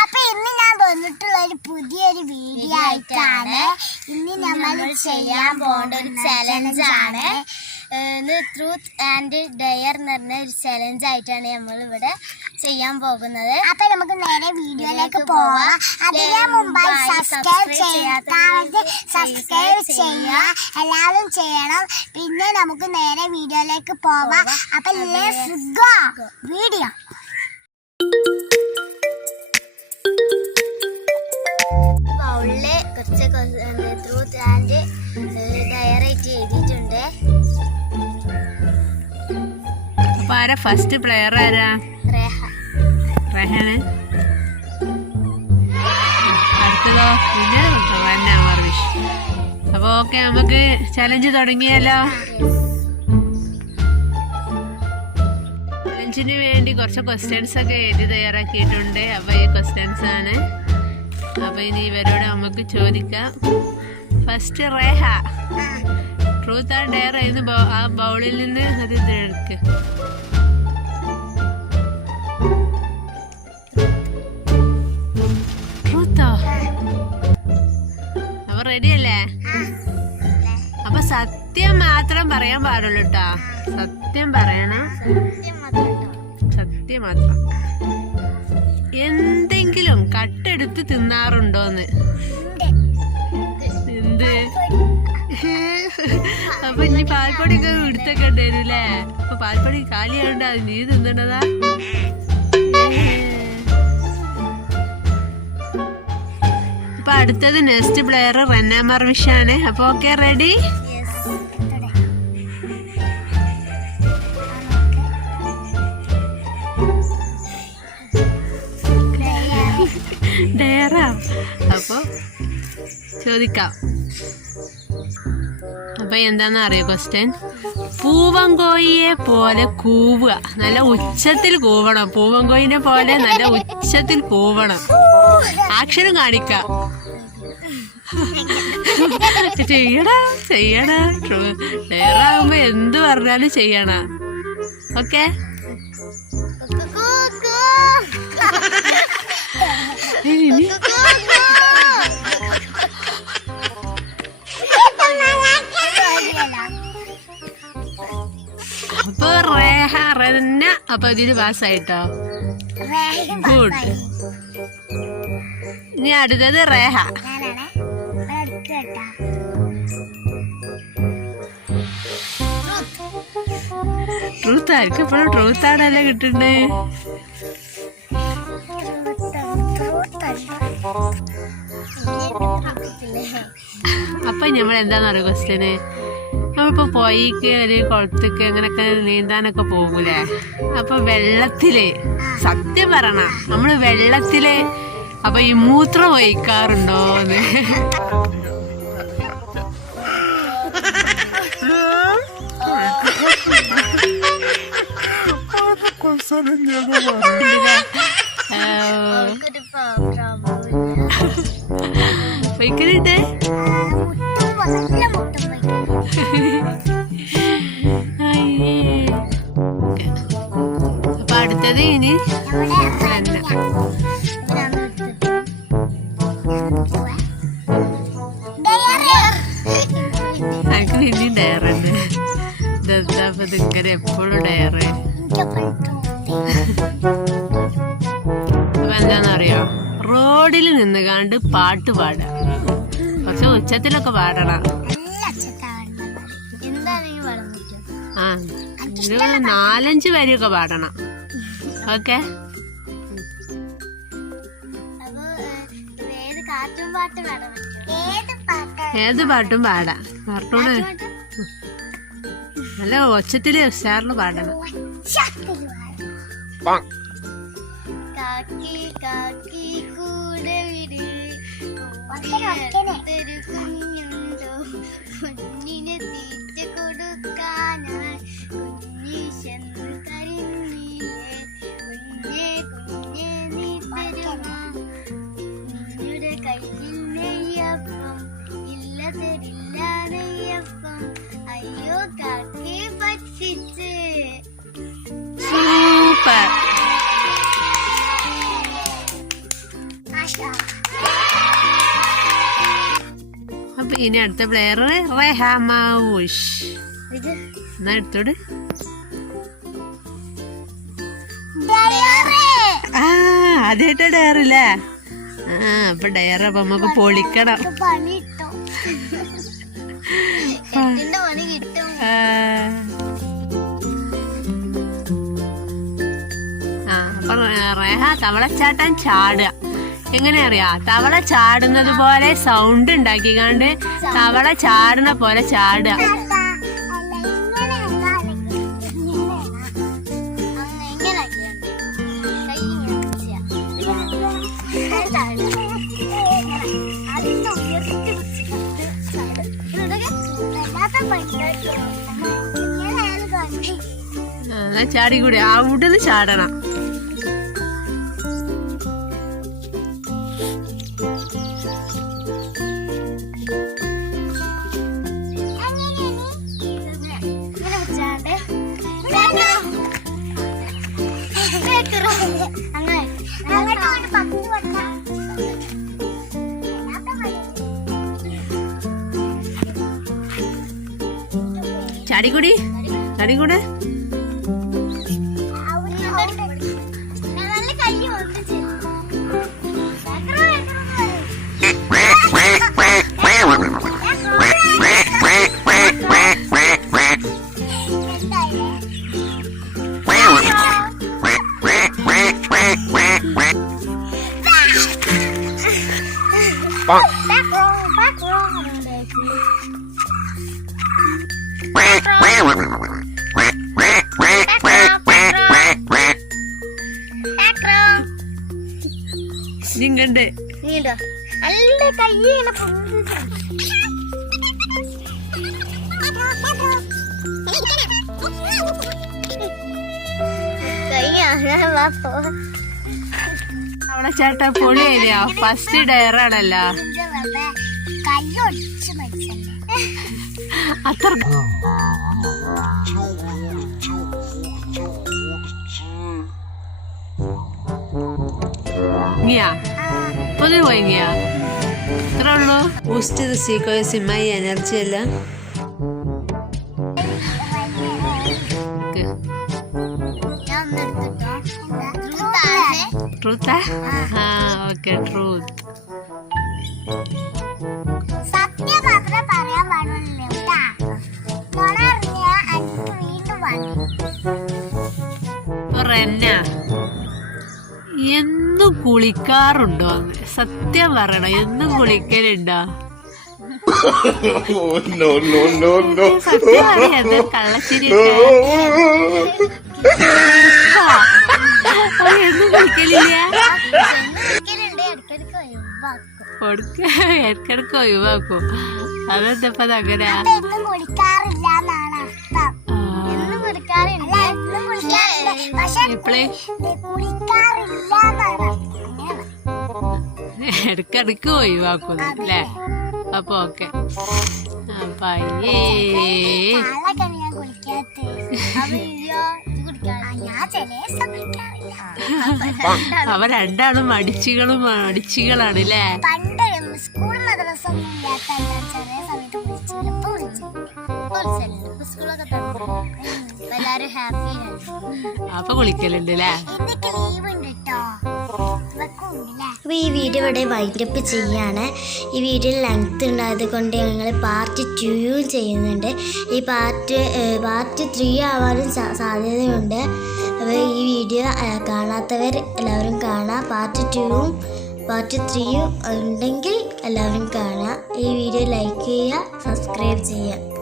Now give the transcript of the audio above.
അപ്പൊ ഇന്ന് ഞാൻ വന്നിട്ടുള്ള ഒരു പുതിയൊരു വീഡിയോ ആയിട്ടാണ്. ഇന്ന് നമ്മൾ ചെയ്യാൻ പോകുന്ന ഒരു ചലഞ്ചാണ്. ട്രൂത്ത് ആൻഡ് ഡെയർ എന്ന് പറഞ്ഞ ഒരു ചലഞ്ച് ആയിട്ടാണ് നമ്മൾ ഇവിടെ ചെയ്യാൻ പോകുന്നത്. അപ്പൊ നമുക്ക് നേരെ വീഡിയോയിലേക്ക് പോവാം. അതിന് മുമ്പായി സബ്സ്ക്രൈബ് ചെയ്യുക, എല്ലാവരും ചെയ്യണം. പിന്നെ നമുക്ക് നേരെ വീഡിയോയിലേക്ക് പോവാം. അപ്പൊ ലെറ്റ്സ് ഗോ വീഡിയോ. ബൗളില് കുറച്ച് ട്രൂത്ത് ആൻഡ് ഡെയർ ആയിട്ട് എഴുതിയിട്ടുണ്ട്. ആരാ ഫസ്റ്റ് പ്ലെയർ? ആരാ? റെഹാന്. അടുത്തതോ? പിന്നെ വർവിഷ്. അപ്പൊ ഓക്കെ, നമുക്ക് ചലഞ്ച് തുടങ്ങിയാലോ? ചലഞ്ചിന് വേണ്ടി കുറച്ച് ക്വസ്റ്റ്യൻസ് ഒക്കെ എഴുതി തയ്യാറാക്കിയിട്ടുണ്ട്. അപ്പൊ ഈ ക്വസ്റ്റ്യൻസ് ആണ്. അപ്പൊ ഇനി ഇവരോട് നമുക്ക് ചോദിക്കാം. ഫസ്റ്റ് റേഹ, ട്രൂത്ത് ആൻഡ് ഡെയർ ആയിരുന്നു. ആ ബൗളിൽ നിന്ന് അത് എടുക്ക്. ട്രൂത്തോ? അപ്പൊ റെഡി അല്ലേ? അപ്പൊ സത്യം മാത്രം പറയാൻ പാടുള്ളൂ കേട്ടോ. സത്യം പറയണം, സത്യം മാത്രം. എന്തെങ്കിലും കട്ടെടുത്ത് തിന്നാറുണ്ടോന്ന്? എന്ത്? അപ്പൊ ഇനി പാൽപ്പൊടി ഒക്കെ എടുത്തൊക്കെ ഉണ്ടായിരുന്നു അല്ലേ? അപ്പൊ പാൽപ്പൊടി കാലിയാണ്ട നീ തിന്നണതാ? അപ്പൊ അടുത്തത് നെക്സ്റ്റ് പ്ലെയർ റെന്ന മർവിഷ് ആണ്. അപ്പൊ ഓക്കെ, റെഡി? ഡയറാ? അപ്പൊ ചോദിക്കാം. അപ്പൊ എന്താന്ന് അറിയോ ക്വസ്റ്റ്യൻ? പൂവൻകോഴിയെ പോലെ കൂവുക. നല്ല ഉച്ചത്തിൽ കൂവണം. പൂവൻകോഴിനെ പോലെ നല്ല ഉച്ചത്തിൽ കൂവണം. അക്ഷരം കാണിക്കാം. ചെയ്യണ ഡയറാകുമ്പോ എന്ത് പറഞ്ഞാലും ചെയ്യണ. ഓക്കെ? അപ്പൊ റെന്ന അപ്പൊ ഇതിന് പാസ്സായിട്ടോ. ഗുഡ്. ഇനി അടുത്തത് റേഹ. ട്രൂത്ത് ആയിരിക്കും. എപ്പോഴും ട്രൂത്ത് ആണല്ലേ കിട്ടണ്ടേ? അപ്പൊ നമ്മൾ എന്താന്ന് അറിയോ ക്വസ്റ്റ്യന്? നമ്മളിപ്പോ പൊയ്ക്ക് അല്ലെങ്കിൽ കുളത്തേക്ക് അങ്ങനെയൊക്കെ നീന്താനൊക്കെ പോകൂലേ? അപ്പൊ വെള്ളത്തില് സത്യം പറയണം, നമ്മള് വെള്ളത്തില് അപ്പൊ ഈ മൂത്രം ഒഴിക്കാറുണ്ടോന്ന്? ഒഴിക്കലുണ്ട്. അപ്പൊ അടുത്തത് ഇനി എനിക്ക് പിന്നെയും ഡയറുണ്ട്. ഇതെന്താ ഇങ്ങനെ എപ്പോഴും ഡയറ്? അപ്പൊ എന്താന്നറിയോ? റോഡിൽ നിന്ന് കണ്ട് പാട്ട് പാടാം. കുറച്ച് ഉച്ചത്തിലൊക്കെ പാടണം. ആ, ഒരു 4-5 വരിയൊക്കെ പാടണം. ഓക്കെ? ഏത് പാട്ടും പാടാം. കാർട്ടൂണ് നല്ല ഒച്ചത്തില് ഉഷാറില് പാടണം. കാക്കി കാക്കി കൂടെ വിട്, കുഞ്ഞുണ്ടോ കുഞ്ഞിനെ തീറ്റ കൊടുക്കാനായി കുഞ്ഞീശന്ന് കരിഞ്ഞില്ലേ, കുഞ്ഞെ കുഞ്ഞെ നീ തരുമോ കുഞ്ഞുടെ കയ്യിൽ നെയ്യപ്പം? ഇല്ല തരില്ല നെയ്യപ്പം, അയ്യോ ഇനി അടുത്ത പ്ലെയർ റെഹ മൗഷ്. എന്നാ എടുത്തോട്. ആദ്യമായിട്ടാ ഡയറില്ലേ? അപ്പൊ ഡയർ അപ്പൊ നമുക്ക് പൊളിക്കണം. അപ്പൊ റേഹ തവളച്ചാട്ടം ചാടുക. എങ്ങനെ അറിയാ? തവള ചാടുന്നത് പോലെ സൗണ്ട് ഉണ്ടാക്കിക്കാണ്ട് തവള ചാടുന്ന പോലെ ചാടുക. ചാടിക്കൂടി അവിടുന്ന് ചാടണം. ചാടിക്കൂടി ചാടിക്കൂടെ. നിങ്ങണ്ട് നല്ല കയ്യിങ്ങനെ അവിടെ ചേട്ടാ പൊളിയാ. ഫസ്റ്റ് ഡയറാണല്ലോ. അത്ര ഒന്ന് പോയിങ്ങിയാ ഇത്ര ഉള്ളൂ. ബൂസ്റ്റ് ചെയ്ത് സീക്കോസിമായി എനർജി എല്ലാം. ട്രൂത്താ? Okay truth. സത്യം മാത്രമേ പറയാൻ പാടുള്ളൂ. റെന്ന എന്നും കുളിക്കാറുണ്ടോ? സത്യം പറയണം, എന്നും കുളിക്കലുണ്ടോ? സത്യം പറയാ, കള്ളച്ചിരി. എന്നും കുളിക്കലില്ല. ഇടക്കിടക്ക് ഒഴിവാക്കും. അതെന്തപ്പ അങ്ങനെ? ഇടക്കിടക്ക് ഒഴിവാക്കുന്നു അല്ലേ? അപ്പൊ ഓക്കെ. അവ രണ്ടാളും മടിച്ചികളാണ് അല്ലേ? അപ്പൊ കുളിക്കലുണ്ട് അല്ലേ? അപ്പോൾ ഈ വീഡിയോ ഇവിടെ വൈൻഡപ്പ് ചെയ്യാണ്. ഈ വീഡിയോ ലെങ്ത് ഉണ്ടായത് കൊണ്ട് ഞങ്ങൾ പാർട്ട് 2 ചെയ്യുന്നുണ്ട്. ഈ പാർട്ട് 3 ആവാനും സാധ്യതയുണ്ട്. അപ്പോൾ ഈ വീഡിയോ കാണാത്തവർ എല്ലാവരും കാണാം. പാർട്ട് 2ഉം പാർട്ട് 3യും ഉണ്ടെങ്കിൽ എല്ലാവരും കാണാം. ഈ വീഡിയോ ലൈക്ക് ചെയ്യുക, സബ്സ്ക്രൈബ് ചെയ്യുക.